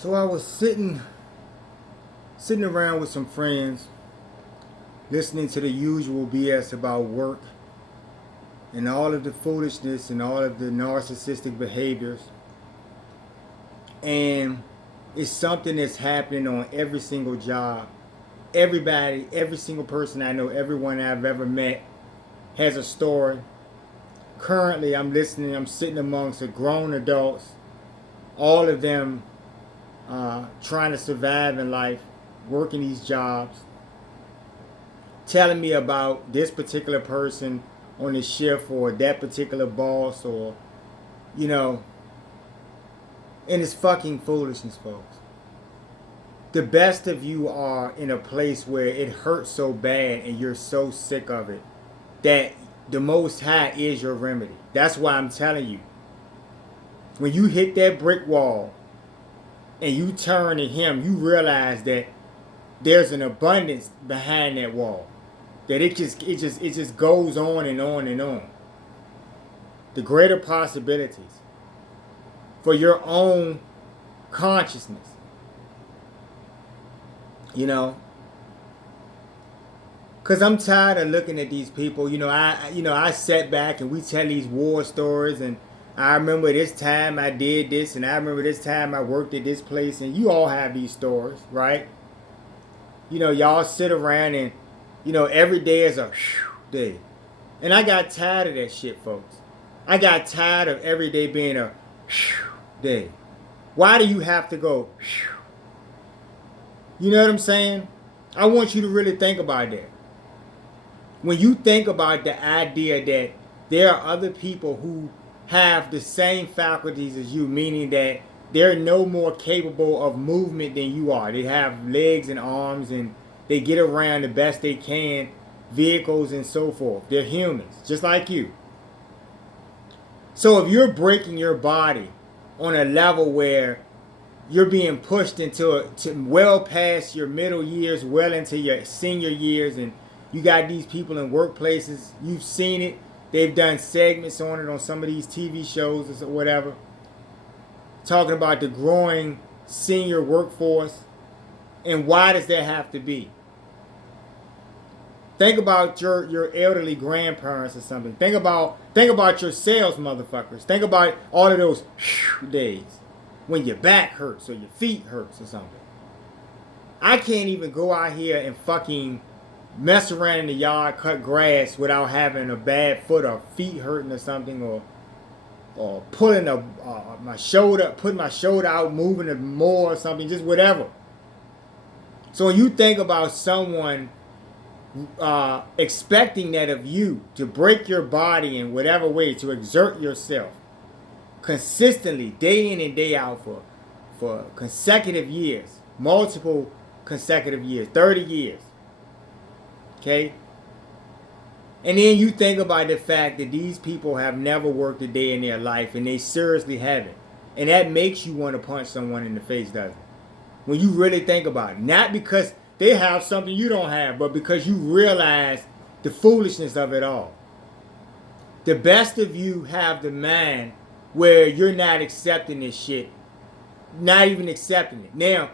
So I was sitting around with some friends, listening to the usual BS about work and all of the foolishness and all of the narcissistic behaviors. And it's something that's happening on every single job. Everybody, every single person I know, everyone I've ever met has a story. Currently, I'm sitting amongst grown adults, all of them trying to survive in life, working these jobs, telling me about this particular person on the shift or that particular boss or, you know, and it's fucking foolishness, folks. The best of you are in a place where it hurts so bad and you're so sick of it that the Most High is your remedy. That's why I'm telling you. When you hit that brick wall and you turn to Him, you realize that there's an abundance behind that wall. That it just goes on and on and on. The greater possibilities for your own consciousness. You know, cause I'm tired of looking at these people. I sat back and we tell these war stories, and I remember this time I did this, and I remember this time I worked at this place, and you all have these stories, right? Y'all sit around and, every day is a day, and I got tired of that shit, folks. I got tired of every day being a day. Why do you have to go? You know what I'm saying? I want you to really think about that. When you think about the idea that there are other people who have the same faculties as you, meaning that they're no more capable of movement than you are. They have legs and arms and they get around the best they can, vehicles and so forth. They're humans, just like you. So if you're breaking your body on a level where you're being pushed to well past your middle years, well into your senior years, and you got these people in workplaces. You've seen it. They've done segments on it on some of these TV shows or whatever, talking about the growing senior workforce. And why does that have to be? Think about your elderly grandparents or something. Think about your sales motherfuckers. Think about all of those days when your back hurts or your feet hurts or something. I can't even go out here and fucking mess around in the yard, cut grass without having a bad foot or feet hurting or something, or putting my shoulder out, moving it more or something, just whatever. So when you think about someone expecting that of you, to break your body in whatever way, to exert yourself consistently, day in and day out for consecutive years, multiple consecutive years, 30 years. Okay? And then you think about the fact that these people have never worked a day in their life, and they seriously haven't. And that makes you want to punch someone in the face, doesn't it? When you really think about it. Not because they have something you don't have, but because you realize the foolishness of it all. The best of you have the mind where you're not accepting this shit. Not even accepting it. Now,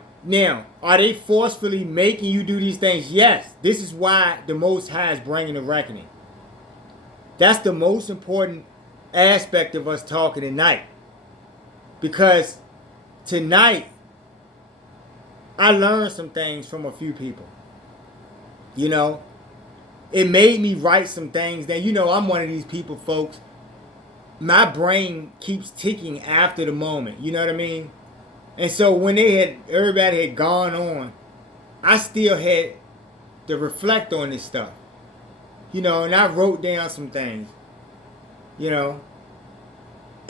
are they forcefully making you do these things? Yes. This is why the Most High is bringing a reckoning. That's the most important aspect of us talking tonight. Because tonight, I learned some things from a few people. It made me write some things that, I'm one of these people, folks. My brain keeps ticking after the moment. You know what I mean? And so when everybody had gone on, I still had to reflect on this stuff. And I wrote down some things. And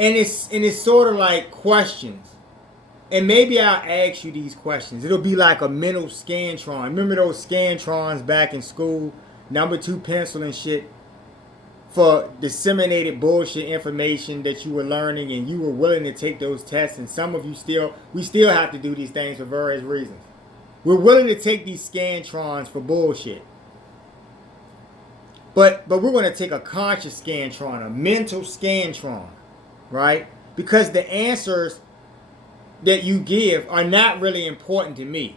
it's sort of like questions. And maybe I'll ask you these questions. It'll be like a mental scantron. Remember those scantrons back in school? Number 2 pencil and shit. For disseminated bullshit information that you were learning, and you were willing to take those tests. And some of you we still have to do these things for various reasons. We're willing to take these scantrons for bullshit. But we're going to take a conscious scantron, a mental scantron, right? Because the answers that you give are not really important to me.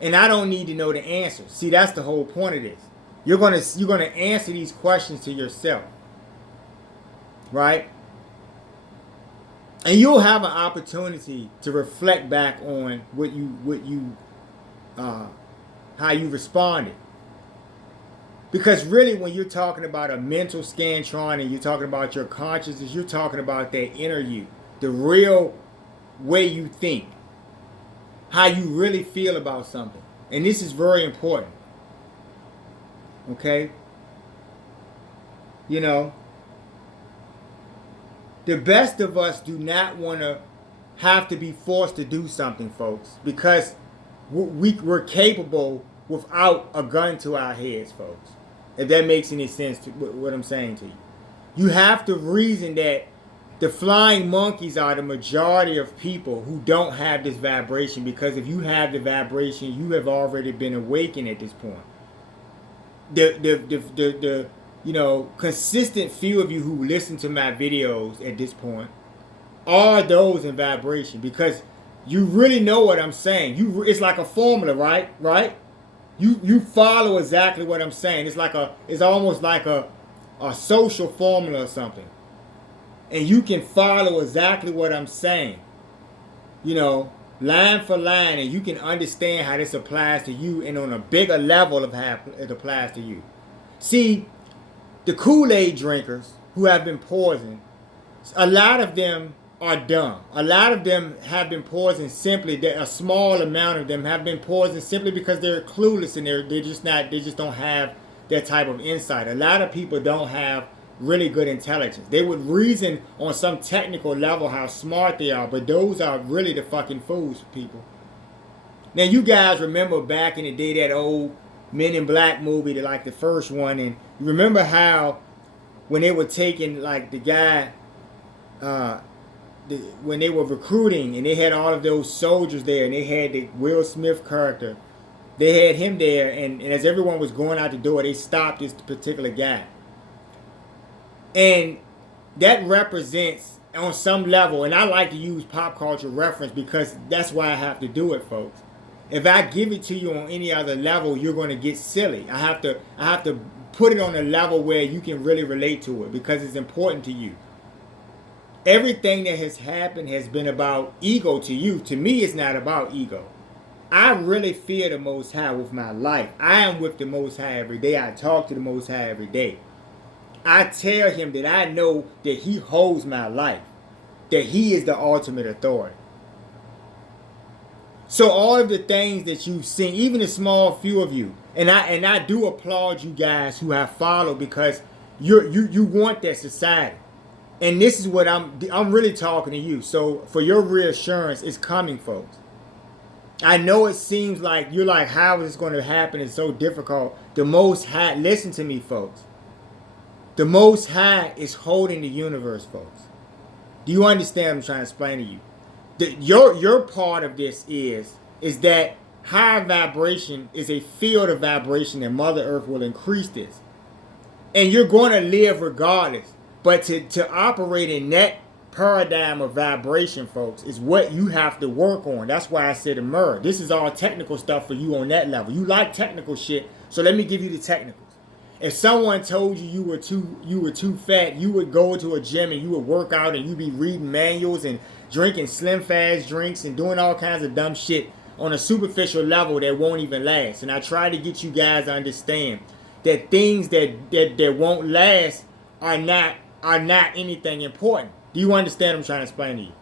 And I don't need to know the answer. See, that's the whole point of this. You're gonna answer these questions to yourself. Right? And you'll have an opportunity to reflect back on how you responded. Because really, when you're talking about a mental scantron and you're talking about your consciousness, you're talking about that inner you, the real way you think, how you really feel about something. And this is very important. Okay? You know, the best of us do not want to have to be forced to do something, folks, because we're capable without a gun to our heads, folks. If that makes any sense to what I'm saying to you. You have to reason that the flying monkeys are the majority of people who don't have this vibration, because if you have the vibration, you have already been awakened at this point. The consistent few of you who listen to my videos at this point are those in vibration, because you really know what I'm saying. It's like a formula, right? You follow exactly what I'm saying. It's almost like a social formula or something. And you can follow exactly what I'm saying. Line for line, and you can understand how this applies to you, and on a bigger level of how it applies to you. See, the Kool-Aid drinkers who have been poisoned, a lot of them are dumb. A lot of them have been poisoned simply, a small amount of them have been poisoned simply because they're clueless and they just don't have that type of insight. A lot of people don't have really good intelligence. They would reason on some technical level how smart they are, but those are really the fucking fools, people. Now, you guys remember back in the day that old Men in Black movie, the first one, and you remember how when they were taking the guy, when they were recruiting and they had all of those soldiers there, and they had the Will Smith character, they had him there, and as everyone was going out the door, they stopped this particular guy. And that represents, on some level, and I like to use pop culture reference because that's why I have to do it, folks. If I give it to you on any other level, you're going to get silly. I have to put it on a level where you can really relate to it, because it's important to you. Everything that has happened has been about ego to you. To me, it's not about ego. I really fear the Most High with my life. I am with the Most High every day. I talk to the Most High every day. I tell him that I know that he holds my life, that he is the ultimate authority. So all of the things that you've seen, even a small few of you, and I do applaud you guys who have followed, because you want that society. And this is what I'm really talking to you. So for your reassurance, it's coming, folks. I know it seems like you're like, how is this going to happen? It's so difficult. The Most High, listen to me, folks. The Most High is holding the universe, folks. Do you understand what I'm trying to explain to you? Your part of this is that high vibration is a field of vibration, and Mother Earth will increase this. And you're going to live regardless. But to operate in that paradigm of vibration, folks, is what you have to work on. That's why I said emerge. This is all technical stuff for you on that level. You like technical shit, so let me give you the technicals. If someone told you you were too fat, you would go to a gym and you would work out and you'd be reading manuals and drinking Slim Fast drinks and doing all kinds of dumb shit on a superficial level that won't even last. And I try to get you guys to understand that things that won't last are not anything important. Do you understand what I'm trying to explain to you?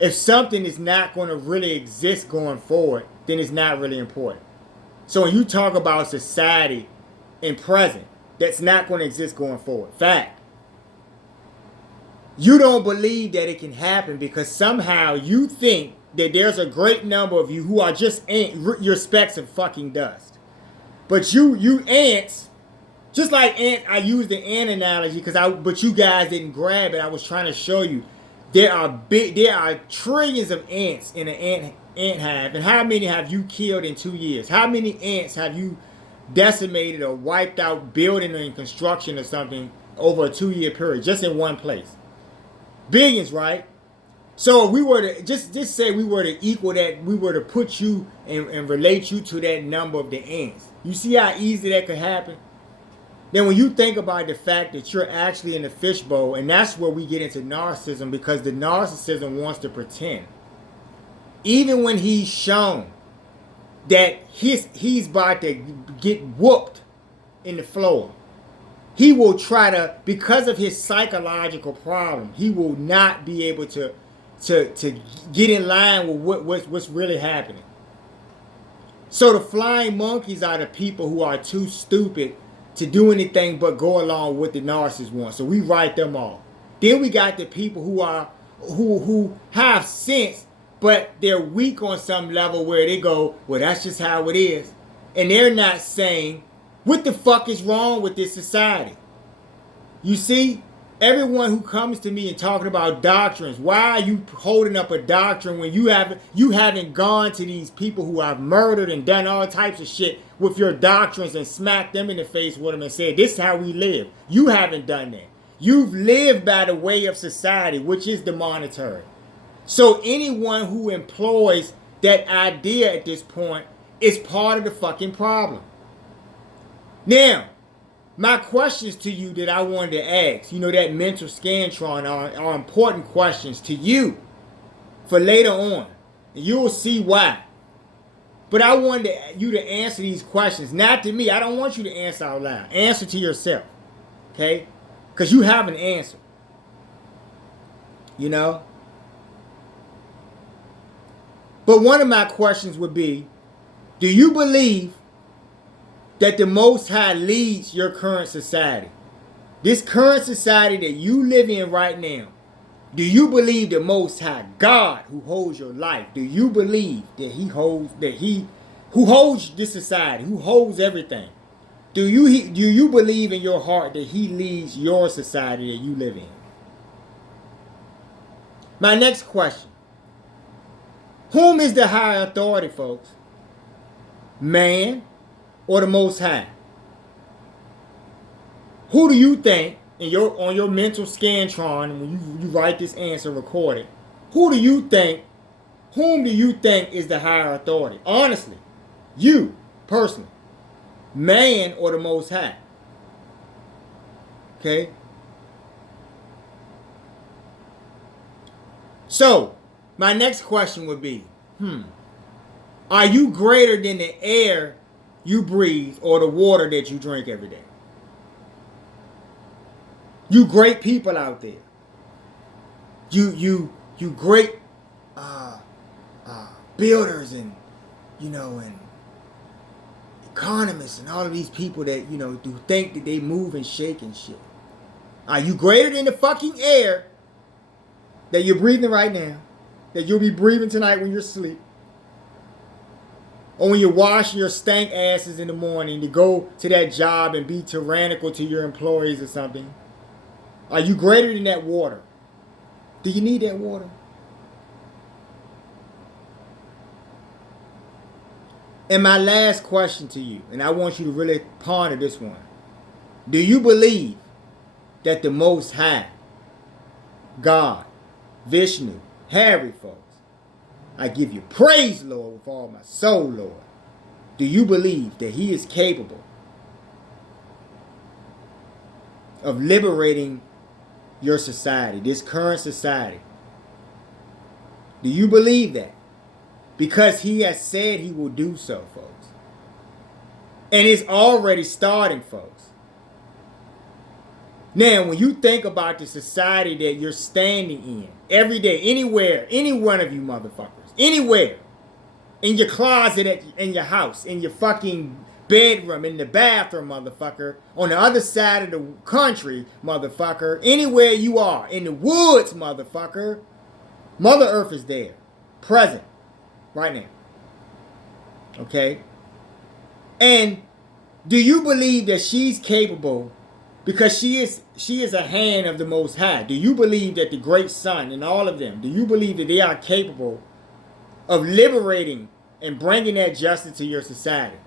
If something is not going to really exist going forward, then it's not really important. So when you talk about society in present, that's not going to exist going forward. Fact. You don't believe that it can happen because somehow you think that there's a great number of you who are just your specks of fucking dust. But you ants, just like ant, I used the ant analogy but you guys didn't grab it. I was trying to show you there are trillions of ants in an ant hive, and how many have you killed in 2 years? How many ants have you decimated or wiped out building or construction or something over a 2-year period, just in one place? Billions, right? So if we were to just say we were to equal that, we were to put you and relate you to that number of the ants. You see how easy that could happen? Then when you think about the fact that you're actually in the fishbowl, and that's where we get into narcissism, because the narcissism wants to pretend. Even when he's shown that he's about to get whooped in the floor, he will try to, because of his psychological problem, he will not be able to get in line with what's really happening. So the flying monkeys are the people who are too stupid to do anything but go along with the narcissist want. So we write them off. Then we got the people who have sense, but they're weak on some level where they go, well, that's just how it is. And they're not saying, what the fuck is wrong with this society? You see, everyone who comes to me and talking about doctrines, why are you holding up a doctrine when you haven't gone to these people who have murdered and done all types of shit with your doctrines and smacked them in the face with them and said, this is how we live? You haven't done that. You've lived by the way of society, which is the monetary. So anyone who employs that idea at this point is part of the fucking problem. Now, my questions to you that I wanted to ask, that mental scantron are important questions to you for later on. And you'll see why. But I wanted you to answer these questions, not to me. I don't want you to answer out loud. Answer to yourself, okay? Because you have an answer, But one of my questions would be, do you believe that the Most High leads your current society? This current society that you live in right now, do you believe the Most High God who holds your life, do you believe that who holds this society, who holds everything, do you believe in your heart that he leads your society that you live in? My next question, whom is the higher authority, folks? Man or the Most High? Who do you think, on your mental scantron, when you write this answer, record it, whom do you think is the higher authority? Honestly, you, personally. Man or the Most High? Okay? So, my next question would be, are you greater than the air you breathe or the water that you drink every day? You great people out there. You great builders and and economists and all of these people that do think that they move and shake and shit. Are you greater than the fucking air that you're breathing right now, that you'll be breathing tonight when you're asleep, or when you're washing your stank asses in the morning to go to that job and be tyrannical to your employees or something? Are you greater than that water? Do you need that water? And my last question to you, and I want you to really ponder this one. Do you believe that the Most High, God, Vishnu, Harry, folks, I give you praise, Lord, with all my soul, Lord. Do you believe that he is capable of liberating your society, this current society? Do you believe that? Because he has said he will do so, folks. And it's already starting, folks. Now, when you think about the society that you're standing in, every day, anywhere, any one of you motherfuckers, anywhere, in your closet, in your house, in your fucking bedroom, in the bathroom, motherfucker, on the other side of the country, motherfucker, anywhere you are, in the woods, motherfucker, Mother Earth is there, present, right now. Okay? And do you believe that she's capable, because she is a hand of the Most High? Do you believe that the great sun and all of them, do you believe that they are capable of liberating and bringing that justice to your society?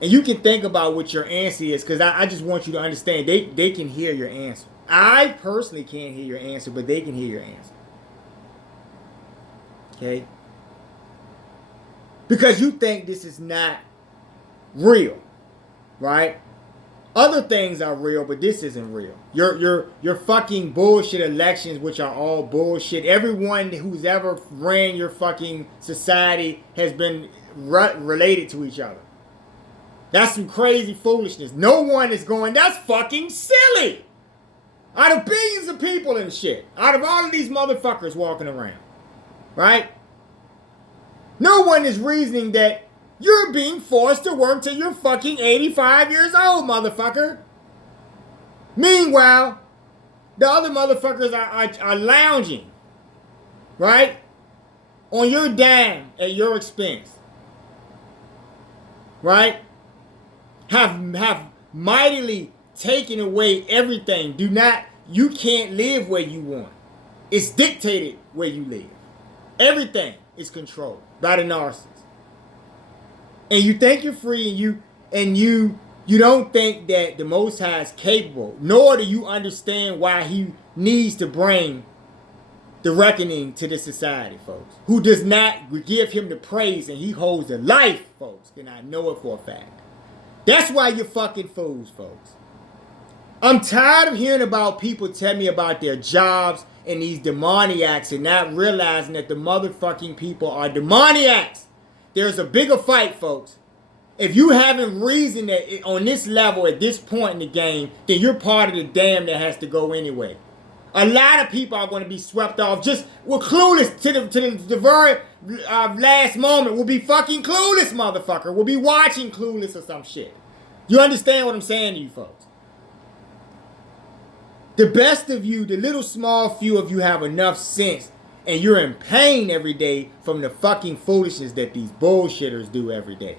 And you can think about what your answer is, because I just want you to understand, they can hear your answer. I personally can't hear your answer, but they can hear your answer. Okay? Because you think this is not real, right? Other things are real, but this isn't real. Your fucking bullshit elections, which are all bullshit. Everyone who's ever ran your fucking society has been related to each other. That's some crazy foolishness. No one is going, that's fucking silly. Out of billions of people and shit. Out of all of these motherfuckers walking around. Right? No one is reasoning that you're being forced to work till you're fucking 85 years old, motherfucker. Meanwhile, the other motherfuckers are lounging, right? On your dime, at your expense. Right? Have mightily taken away everything. You can't live where you want. It's dictated where you live. Everything is controlled by the narcissist. And you think you're free, and you don't think that the Most High is capable, nor do you understand why he needs to bring the reckoning to this society, folks, who does not give him the praise, and he holds the life, folks, and I know it for a fact. That's why you're fucking fools, folks. I'm tired of hearing about people tell me about their jobs and these demoniacs and not realizing that the motherfucking people are demoniacs. There's a bigger fight, folks. If you haven't reasoned that on this level at this point in the game, then you're part of the dam that has to go anyway. A lot of people are going to be swept off. We're clueless to the very last moment. We'll be fucking clueless, motherfucker. We'll be watching Clueless or some shit. You understand what I'm saying to you folks? The best of you, the little small few of you have enough sense, and you're in pain every day from the fucking foolishness that these bullshitters do every day.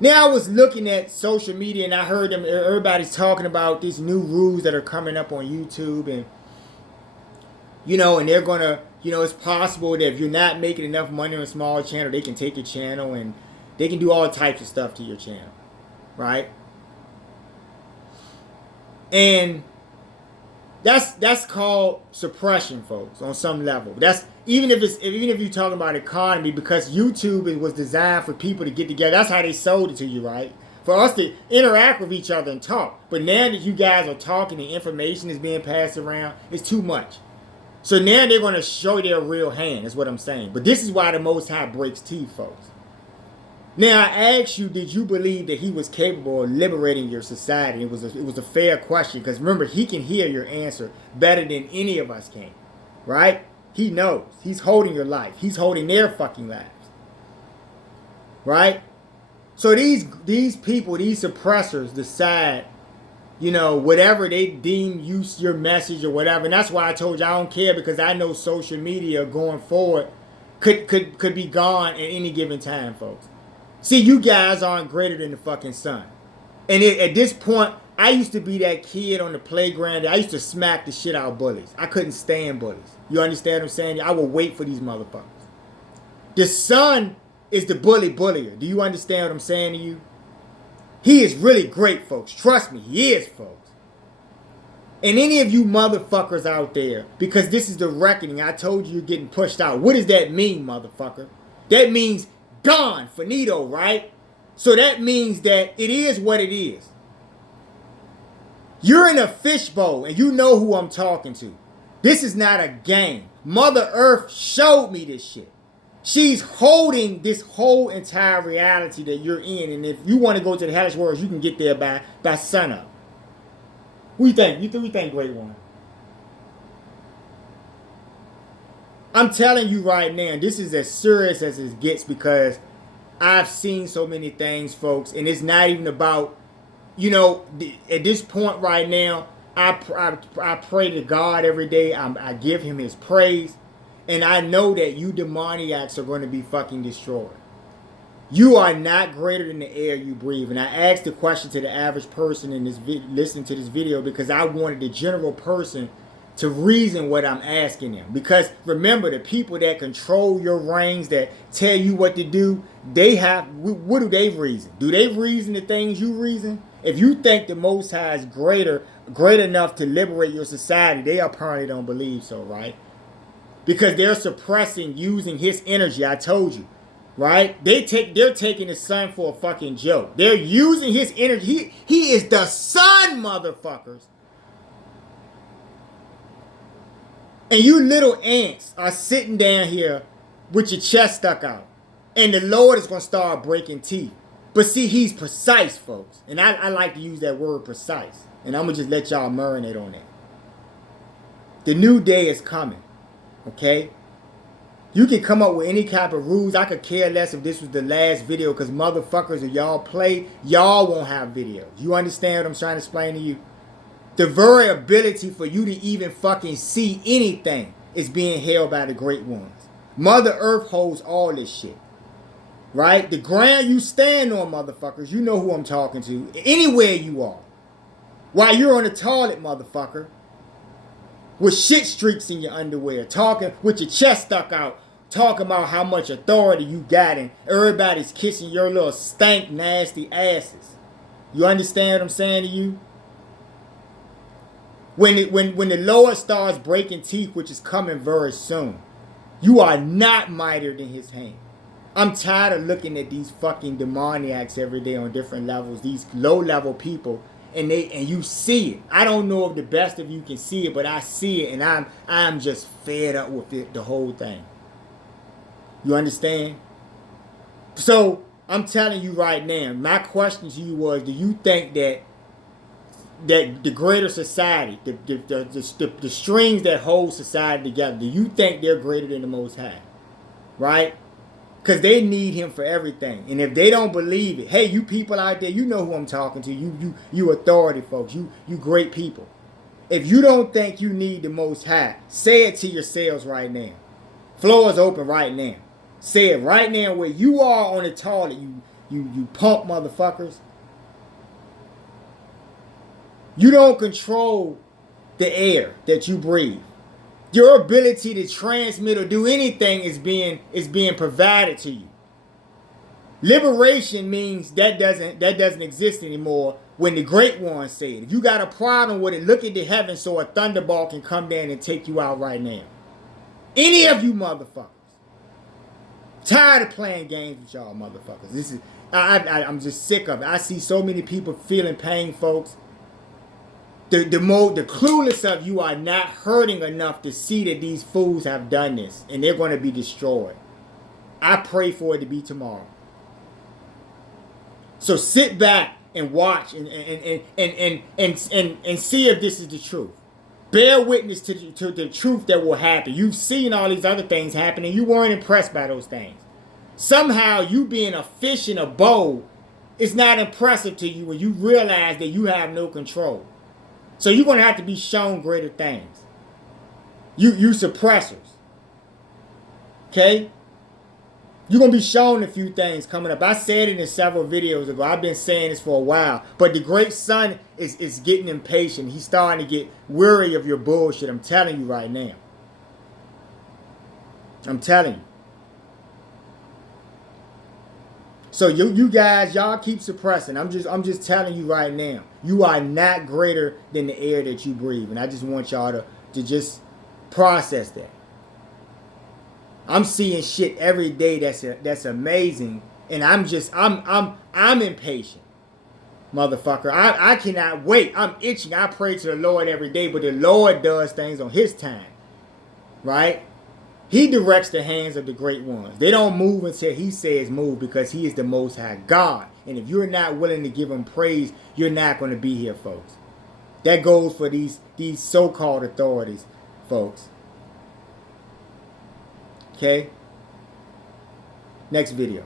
Now I was looking at social media and I heard everybody's talking about these new rules that are coming up on YouTube, and and they're gonna, it's possible that if you're not making enough money on a small channel, they can take your channel and they can do all types of stuff to your channel, right? And that's called suppression, folks, on some level. That's even if you're talking about economy, because YouTube was designed for people to get together. That's how they sold it to you, right? For us to interact with each other and talk. But now that you guys are talking and information is being passed around, it's too much. So now they're going to show their real hand, is what I'm saying. But this is why the Most High breaks teeth, folks. Now I asked you, did you believe that he was capable of liberating your society? It was a fair question, because remember, he can hear your answer better than any of us can, right? He knows. He's holding your life. He's holding their fucking lives, right? So these people, these suppressors decide, whatever they deem use your message or whatever. And that's why I told you I don't care, because I know social media going forward could be gone at any given time, folks. See, you guys aren't greater than the fucking sun. And at this point, I used to be that kid on the playground. I used to smack the shit out of bullies. I couldn't stand bullies. You understand what I'm saying? I would wait for these motherfuckers. The sun is the bullier. Do you understand what I'm saying to you? He is really great, folks. Trust me, he is, folks. And any of you motherfuckers out there, because this is the reckoning. I told you you're getting pushed out. What does that mean, motherfucker? That means gone, finito, right? So that means that it is what it is. You're in a fishbowl and you know who I'm talking to. This is not a game. Mother Earth showed me this shit. She's holding this whole entire reality that you're in. And if you want to go to the hellish worlds, you can get there by sunup. What do you think? You think, Great One? I'm telling you right now, this is as serious as it gets, because I've seen so many things, folks, and it's not even about, at this point right now, I pray to God every day. I give him his praise, and I know that you demoniacs are going to be fucking destroyed. You are not greater than the air you breathe. And I asked the question to the average person in this listening to this video, because I wanted the general person to reason what I'm asking them. Because remember, the people that control your reins, that tell you what to do, what do they reason? Do they reason the things you reason? If you think the Most High is great enough to liberate your society, they apparently don't believe so, right? because they're suppressing using his energy. I told you, right? They're taking the sun for a fucking joke. They're using his energy. He is the sun, motherfuckers. And you little ants are sitting down here with your chest stuck out. And the Lord is going to start breaking teeth. But see, he's precise, folks. And I like to use that word precise. And I'm going to just let y'all marinate on that. The new day is coming. Okay? You can come up with any type of rules. I could care less if this was the last video, because motherfuckers, if y'all play, y'all won't have videos. You understand what I'm trying to explain to you? The very ability for you to even fucking see anything is being held by the great ones. Mother Earth holds all this shit. Right? The ground you stand on, motherfuckers, you know who I'm talking to. Anywhere you are. While you're on the toilet, motherfucker, with shit streaks in your underwear, talking with your chest stuck out, talking about how much authority you got, and everybody's kissing your little stank, nasty asses. You understand what I'm saying to you? When the Lord starts breaking teeth, which is coming very soon, you are not mightier than his hand. I'm tired of looking at these fucking demoniacs every day on different levels, these low-level people, and you see it. I don't know if the best of you can see it, but I see it, and I'm just fed up with it, the whole thing. You understand? So I'm telling you right now, my question to you was, do you think that the greater society, the strings that hold society together, do you think they're greater than the Most High? Right? Because they need him for everything. And if they don't believe it, hey, you people out there, you know who I'm talking to. You authority folks. You great people. If you don't think you need the Most High, say it to yourselves right now. Floor is open right now. Say it right now where you are on the toilet, you punk motherfuckers. You don't control the air that you breathe. Your ability to transmit or do anything is being provided to you. Liberation means that doesn't exist anymore when the great one said, if you got a problem with it, look at the heavens so a thunderbolt can come down and take you out right now. Any of you motherfuckers. Tired of playing games with y'all motherfuckers. This is I'm just sick of it. I see so many people feeling pain, folks. The clueless of you are not hurting enough to see that these fools have done this and they're going to be destroyed. I pray for it to be tomorrow. So sit back and watch and see if this is the truth. Bear witness to the truth that will happen. You've seen all these other things happen and you weren't impressed by those things. Somehow you being a fish in a bowl is not impressive to you when you realize that you have no control. So you're going to have to be shown greater things. You suppressors. Okay? You're going to be shown a few things coming up. I said it in several videos ago. I've been saying this for a while. But the great son is getting impatient. He's starting to get weary of your bullshit. I'm telling you right now. I'm telling you. So you guys, y'all keep suppressing. I'm just telling you right now. You are not greater than the air that you breathe. And I just want y'all to just process that. I'm seeing shit every day that's amazing. And I'm impatient. Motherfucker. I cannot wait. I'm itching. I pray to the Lord every day, but the Lord does things on his time. Right? He directs the hands of the great ones. They don't move until he says move, because he is the Most High God. And if you're not willing to give him praise, you're not going to be here, folks. That goes for these so-called authorities, folks. Okay? Next video.